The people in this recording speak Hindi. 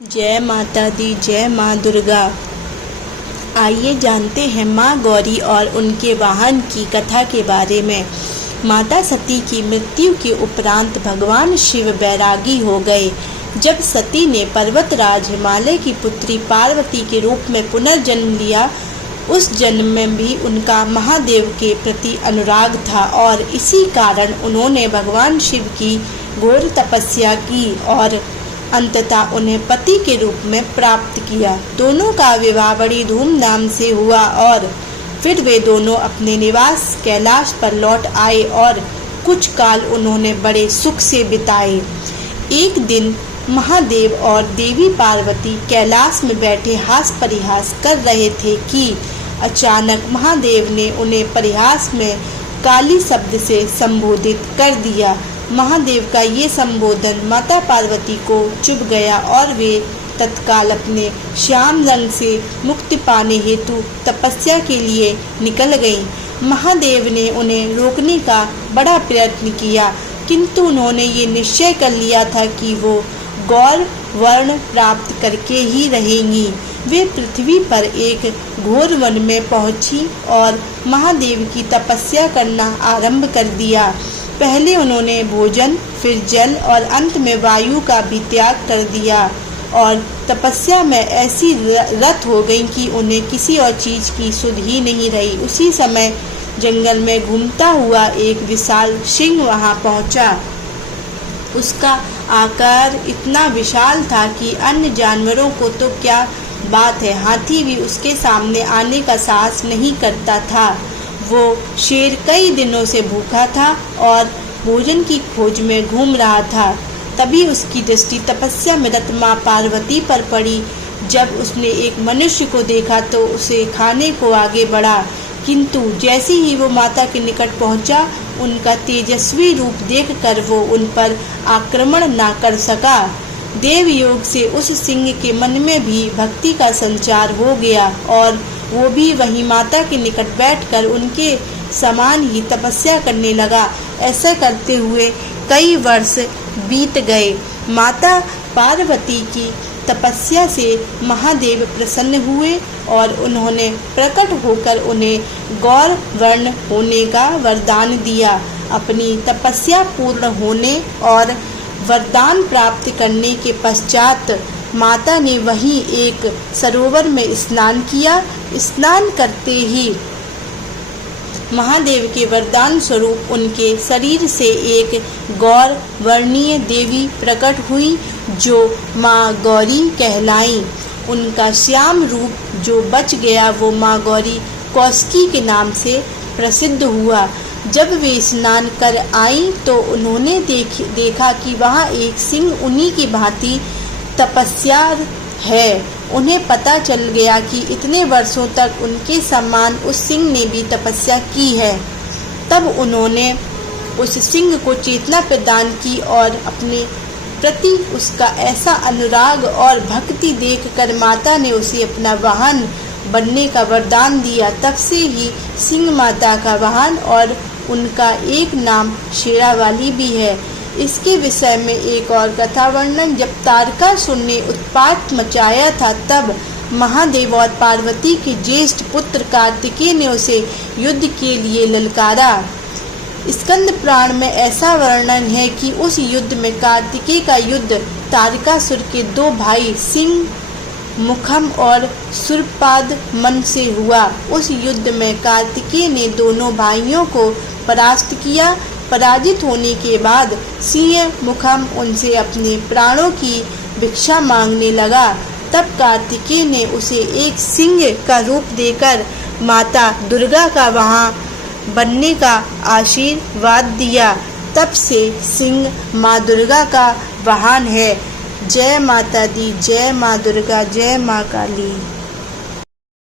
जय माता दी, जय माँ दुर्गा। आइए जानते हैं माँ गौरी और उनके वाहन की कथा के बारे में। माता सती की मृत्यु के उपरांत भगवान शिव बैरागी हो गए। जब सती ने पर्वतराज हिमालय की पुत्री पार्वती के रूप में पुनर्जन्म लिया, उस जन्म में भी उनका महादेव के प्रति अनुराग था और इसी कारण उन्होंने भगवान शिव की घोर तपस्या की और अंततः उन्हें पति के रूप में प्राप्त किया। दोनों का विवाह बड़ी धूमधाम से हुआ और फिर वे दोनों अपने निवास कैलाश पर लौट आए और कुछ काल उन्होंने बड़े सुख से बिताए। एक दिन महादेव और देवी पार्वती कैलाश में बैठे हास परिहास कर रहे थे कि अचानक महादेव ने उन्हें परिहास में काली शब्द से संबोधित कर दिया। महादेव का ये संबोधन माता पार्वती को चुभ गया और वे तत्काल अपने श्याम रंग से मुक्ति पाने हेतु तपस्या के लिए निकल गईं। महादेव ने उन्हें रोकने का बड़ा प्रयत्न किया, किंतु उन्होंने ये निश्चय कर लिया था कि वो गौर वर्ण प्राप्त करके ही रहेंगी। वे पृथ्वी पर एक घोर वन में पहुंची और महादेव की तपस्या करना आरंभ कर दिया। पहले उन्होंने भोजन, फिर जल और अंत में वायु का भी त्याग कर दिया और तपस्या में ऐसी रत हो गई कि उन्हें किसी और चीज की सुध ही नहीं रही। उसी समय जंगल में घूमता हुआ एक विशाल सिंह वहां पहुंचा। उसका आकार इतना विशाल था कि अन्य जानवरों को तो क्या बात है, हाथी भी उसके सामने आने का साहस नहीं करता था। वो शेर कई दिनों से भूखा था और भोजन की खोज में घूम रहा था। तभी उसकी दृष्टि तपस्या में रत माँ पार्वती पर पड़ी। जब उसने एक मनुष्य को देखा तो उसे खाने को आगे बढ़ा, किंतु जैसे ही वो माता के निकट पहुंचा, उनका तेजस्वी रूप देखकर वो उन पर आक्रमण न कर सका। देव योग से उस सिंह के मन में भी भक्ति का संचार हो गया और वो भी वहीं माता के निकट बैठकर उनके समान ही तपस्या करने लगा। ऐसा करते हुए कई वर्ष बीत गए। माता पार्वती की तपस्या से महादेव प्रसन्न हुए और उन्होंने प्रकट होकर उन्हें गौर वर्ण होने का वरदान दिया। अपनी तपस्या पूर्ण होने और वरदान प्राप्त करने के पश्चात माता ने वहीं एक सरोवर में स्नान किया। स्नान करते ही महादेव के वरदान स्वरूप उनके शरीर से एक गौर वर्णीय देवी प्रकट हुई, जो माँ गौरी कहलाई। उनका श्याम रूप जो बच गया वो माँ गौरी कौशिकी के नाम से प्रसिद्ध हुआ। जब वे स्नान कर आईं तो उन्होंने देखा कि वहाँ एक सिंह उन्हीं की भांति तपस्या है। उन्हें पता चल गया कि इतने वर्षों तक उनके समान उस सिंह ने भी तपस्या की है। तब उन्होंने उस सिंह को चेतना प्रदान की और अपने प्रति उसका ऐसा अनुराग और भक्ति देखकर माता ने उसे अपना वाहन बनने का वरदान दिया। तब से ही सिंह माता का वाहन और उनका एक नाम शेरावाली भी है। इसके विषय में एक और कथा वर्णन। जब तारकासुर ने उत्पात मचाया था, तब महादेव और पार्वती के ज्येष्ठ पुत्र कार्तिकेय ने उसे युद्ध के लिए ललकारा। स्कंद पुराण में ऐसा वर्णन है कि उस युद्ध में कार्तिकेय का युद्ध तारकासुर के दो भाई सिंह मुखम और सुरपाद मन से हुआ। उस युद्ध में कार्तिकेय ने दोनों भाइयों को परास्त किया। पराजित होने के बाद सिंह मुखम उनसे अपने प्राणों की भिक्षा मांगने लगा। तब कार्तिकेय ने उसे एक सिंह का रूप देकर माता दुर्गा का वहां बनने का आशीर्वाद दिया। तब से सिंह माँ दुर्गा का वाहन है। जय माता दी, जय माँ दुर्गा, जय माँ काली।